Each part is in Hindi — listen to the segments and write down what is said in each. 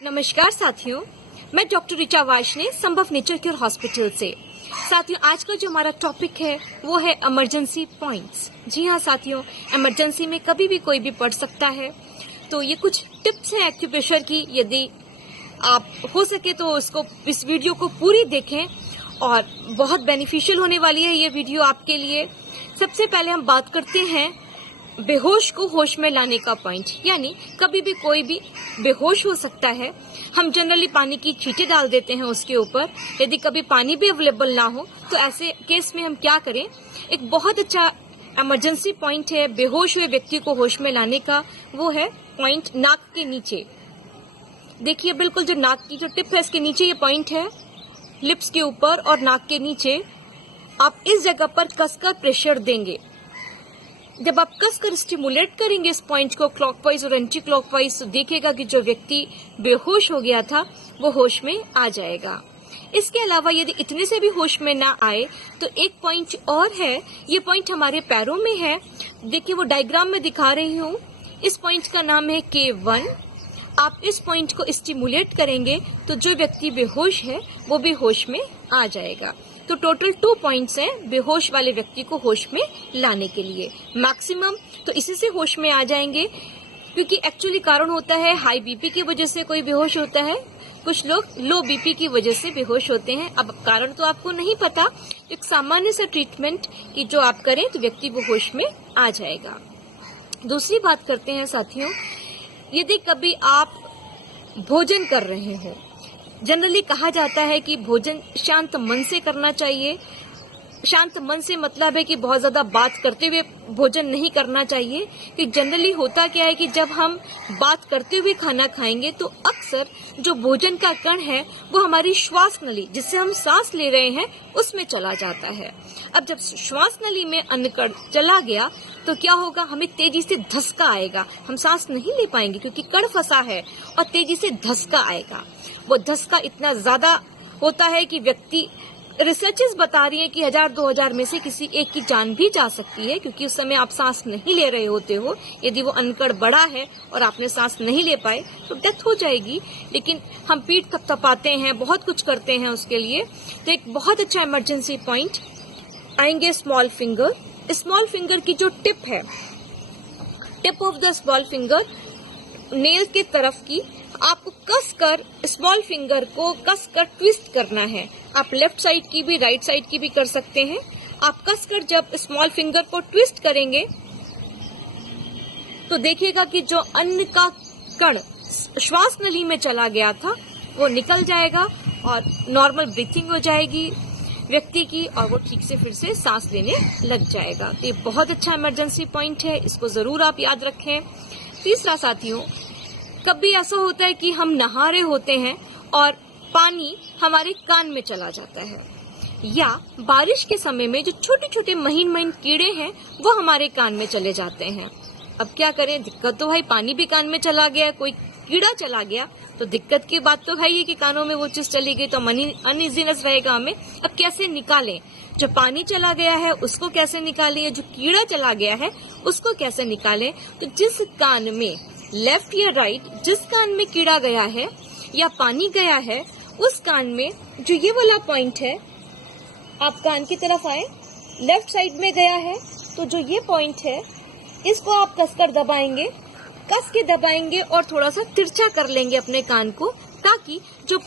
नमस्कार साथियों, मैं डॉक्टर ऋचा वार्ष्णेय संभव नेचर क्योर हॉस्पिटल से। साथियों, आज का जो हमारा टॉपिक है वो है इमरजेंसी पॉइंट्स। जी हाँ साथियों, इमरजेंसी में कभी भी कोई भी पड़ सकता है। तो ये कुछ टिप्स हैं एक्यूप्रेशर की। यदि आप हो सके तो इस वीडियो को पूरी देखें और बहुत बेनिफिशियल होने वाली है ये वीडियो आपके लिए। सबसे पहले हम बात करते हैं बेहोश को होश में लाने का पॉइंट, यानी कभी भी कोई भी बेहोश हो सकता है। हम जनरली पानी की छींटे डाल देते हैं उसके ऊपर। यदि कभी पानी भी अवेलेबल ना हो तो ऐसे केस में हम क्या करें, एक बहुत अच्छा इमरजेंसी पॉइंट है बेहोश हुए व्यक्ति को होश में लाने का। वो है पॉइंट नाक के नीचे। देखिए, बिल्कुल जो नाक की जो टिप है इसके नीचे ये पॉइंट है, लिप्स के ऊपर और नाक के नीचे। आप इस जगह पर कसकर प्रेशर देंगे। जब आप कसकर स्टिमुलेट करेंगे इस पॉइंट को क्लॉकवाइज और एंटी क्लॉकवाइज, तो देखिएगा कि जो व्यक्ति बेहोश हो गया था वो होश में आ जाएगा। इसके अलावा यदि इतने से भी होश में ना आए तो एक पॉइंट और है। ये पॉइंट हमारे पैरों में है। देखिए, वो डायग्राम में दिखा रही हूँ। इस पॉइंट का नाम है K1। आप इस पॉइंट को स्टिमुलेट करेंगे तो जो व्यक्ति बेहोश है वो भी होश में आ जाएगा। तो टोटल 2 पॉइंट्स हैं बेहोश वाले व्यक्ति को होश में लाने के लिए। मैक्सिमम तो इसी से होश में आ जाएंगे, क्योंकि एक्चुअली कारण होता है हाई बीपी की वजह से कोई बेहोश होता है, कुछ लोग लो बीपी की वजह से बेहोश होते हैं। अब कारण तो आपको नहीं पता, एक सामान्य सा ट्रीटमेंट की जो आप करें तो व्यक्ति वो होश में आ जाएगा। दूसरी बात करते हैं साथियों, यदि कभी आप भोजन कर रहे हो, जनरली कहा जाता है कि भोजन शांत मन से करना चाहिए। शांत मन से मतलब है कि बहुत ज्यादा बात करते हुए भोजन नहीं करना चाहिए। कि जनरली होता क्या है कि जब हम बात करते हुए खाना खाएंगे तो अक्सर जो भोजन का कण है वो हमारी श्वास नली, जिससे हम सांस ले रहे हैं, उसमें चला जाता है। अब जब श्वास नली में अन्न कण चला गया तो क्या होगा, हमें तेजी से धक्का आएगा। हम सांस नहीं ले पाएंगे क्योंकि कण फंसा है, और तेजी से धक्का आएगा। वो धक्का इतना ज्यादा होता है कि व्यक्ति, रिसर्चेस बता रही है कि 1000-2000 में से किसी एक की जान भी जा सकती है, क्योंकि उस समय आप सांस नहीं ले रहे होते हो। यदि वो अनकड़ बड़ा है और आपने सांस नहीं ले पाए तो डेथ हो जाएगी। लेकिन हम पीठ थपथपाते हैं, बहुत कुछ करते हैं उसके लिए। तो एक बहुत अच्छा इमरजेंसी पॉइंट आएंगे स्मॉल फिंगर। स्मॉल फिंगर की जो टिप है, tip of the small finger nail के तरफ की, आपको कसकर स्मॉल फिंगर को कसकर ट्विस्ट करना है। आप लेफ्ट साइड की भी राइट साइड की भी कर सकते हैं। आप कसकर जब स्मॉल फिंगर को ट्विस्ट करेंगे तो देखिएगा कि जो अन्न का कण श्वास नली में चला गया था वो निकल जाएगा और नॉर्मल ब्रीथिंग हो जाएगी व्यक्ति की, और वो ठीक से फिर से सांस लेने लग जाएगा। तो ये बहुत अच्छा इमरजेंसी पॉइंट है, इसको जरूर आप याद रखें। तीसरा साथियों, कभी ऐसा होता है कि हम नहा रहे होते हैं और पानी हमारे कान में चला जाता है, या बारिश के समय में जो छोटे छोटे महीन कीड़े हैं वो हमारे कान में चले जाते हैं। अब क्या करें, दिक्कत तो भाई, पानी भी कान में चला गया, कोई कीड़ा चला गया तो दिक्कत की बात तो है ही कि कानों में वो चीज चली गई तो अनइजीनेस रहेगा हमें। अब कैसे निकालें, जो पानी चला गया है उसको कैसे निकालें, जो कीड़ा चला गया है उसको कैसे निकालें। तो जिस कान में, लेफ्ट या राइट, जिस कान में कीड़ा गया है या पानी गया है उस कान में जो ये वाला पॉइंट है, आप कान की तरफ आए, लेफ्ट साइड में गया है तो जो ये पॉइंट है इसको आप कसकर दबाएंगे, कस के दबाएंगे और थोड़ा सा तिरछा कर लेंगे अपने कान को, ताकि जो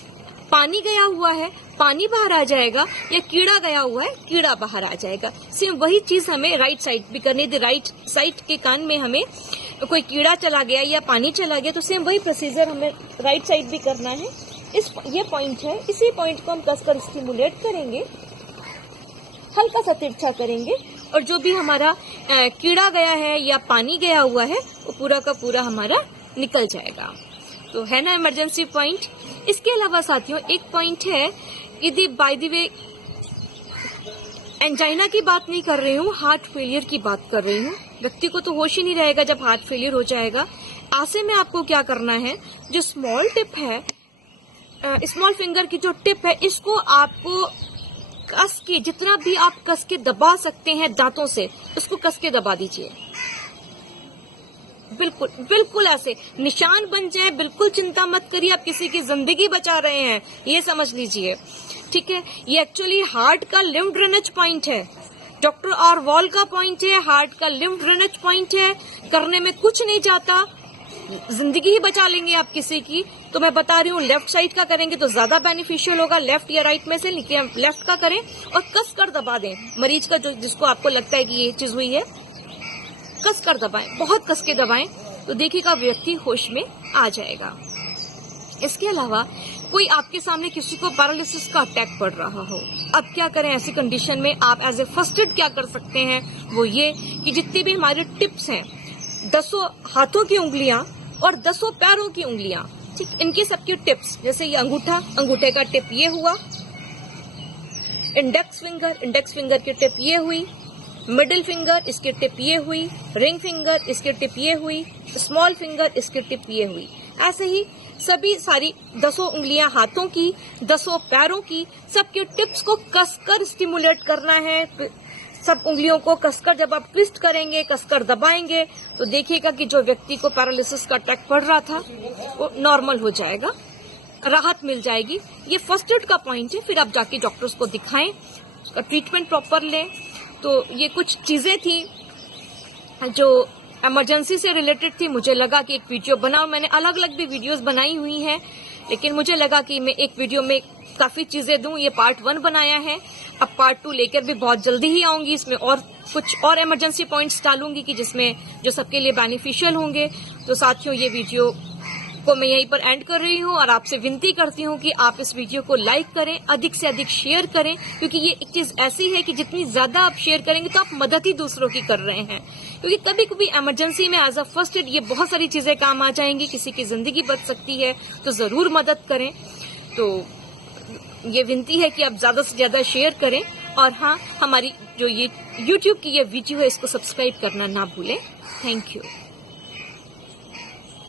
पानी गया हुआ है पानी बाहर आ जाएगा, या कीड़ा गया हुआ है कीड़ा बाहर आ जाएगा। सेम वही चीज हमें राइट साइड भी करनी थी। राइट साइड के कान में हमें कोई कीड़ा चला गया या पानी चला गया तो सेम वही प्रोसीजर हमें राइट साइड भी करना है। ये पॉइंट है, इसी पॉइंट को हम कसकर स्टिमुलेट करेंगे, हल्का सा तिरछा करेंगे, और जो भी हमारा कीड़ा गया है या पानी गया हुआ है वो पूरा का पूरा हमारा निकल जाएगा। तो है ना इमरजेंसी पॉइंट। इसके अलावा साथियों एक पॉइंट है, यदि बाय द वे एंजाइना की बात नहीं कर रही हूँ, हार्ट फेलियर की बात कर रही हूँ। व्यक्ति को तो होश ही नहीं रहेगा जब हार्ट फेलियर हो जाएगा। ऐसे में आपको क्या करना है, जो स्मॉल टिप है, स्मॉल फिंगर की जो टिप है, इसको आपको कस के, जितना भी आप कस के दबा सकते हैं दांतों से, उसको कस के दबा दीजिए। बिल्कुल बिल्कुल ऐसे निशान बन जाए, बिल्कुल चिंता मत करिए, आप किसी की जिंदगी बचा रहे हैं, ये समझ लीजिए। ठीक है, ये एक्चुअली हार्ट का लिम्फ ड्रेनेज पॉइंट है, डॉक्टर ऑरवॉल का पॉइंट है, हार्ट का लिम्फ ड्रेनेज पॉइंट है। करने में कुछ नहीं जाता, जिंदगी ही बचा लेंगे आप किसी की। तो मैं बता रही हूँ, लेफ्ट साइड का करेंगे तो ज्यादा बेनिफिशियल होगा, लेफ्ट या राइट में से लेफ्ट का करें और कस कर दबा दें मरीज का, जो जिसको आपको लगता है कि ये चीज हुई है, कस कर दबाएं, बहुत कस के दबाएं, तो देखिएगा व्यक्ति होश में आ जाएगा। इसके अलावा कोई आपके सामने किसी को पैरालिसिस का अटैक पड़ रहा हो, अब क्या करें ऐसी कंडीशन में? आप एज ए फर्स्ट एड क्या कर सकते हैं, वो ये कि जितनी भी हमारे टिप्स हैं, 10 हाथों की उंगलियां और 10 पैरों की उंगलियां, ठीक, इनके सबकी टिप्स, जैसे ये अंगूठा, अंगूठे का टिप ये हुआ, इंडेक्स फिंगर की टिप ये हुई, मिडिल फिंगर इसकी टिप ये हुई, रिंग फिंगर इसकी टिप ये हुई, स्मॉल फिंगर इसकी टिप ये हुई। ऐसे ही सभी सारी 10 उंगलियां हाथों की, 10 पैरों की, सबके टिप्स को कसकर स्टिमुलेट करना है। सब उंगलियों को कसकर जब आप ट्विस्ट करेंगे, कसकर दबाएंगे, तो देखिएगा कि जो व्यक्ति को पैरालिसिस का अटैक पड़ रहा था वो नॉर्मल हो जाएगा, राहत मिल जाएगी। ये फर्स्ट एड का पॉइंट है। फिर आप जाके डॉक्टर्स को दिखाएं, उसका ट्रीटमेंट प्रॉपर लें। तो ये कुछ चीजें थी जो इमरजेंसी से रिलेटेड थी। मुझे लगा कि एक वीडियो बनाऊं, मैंने अलग अलग भी वीडियोस बनाई हुई हैं, लेकिन मुझे लगा कि मैं एक वीडियो में काफी चीजें दूं। ये पार्ट 1 बनाया है, अब पार्ट 2 लेकर भी बहुत जल्दी ही आऊंगी। इसमें और कुछ और इमरजेंसी पॉइंट्स डालूंगी कि जिसमें जो सबके लिए बेनिफिशियल होंगे। तो साथियों, ये वीडियो को मैं यहीं पर एंड कर रही हूँ और आपसे विनती करती हूँ कि आप इस वीडियो को लाइक करें, अधिक से अधिक शेयर करें, क्योंकि ये एक चीज ऐसी है कि जितनी ज्यादा आप शेयर करेंगे तो आप मदद ही दूसरों की कर रहे हैं। क्योंकि कभी कभी इमरजेंसी में एज अ फर्स्ट एड ये बहुत सारी चीजें काम आ जाएंगी, किसी की जिंदगी बच सकती है, तो जरूर मदद करें। तो ये विनती है कि आप ज्यादा से ज्यादा शेयर करें, और हाँ, हमारी जो ये YouTube की ये वीडियो है, इसको सब्सक्राइब करना ना भूलें। Thank you.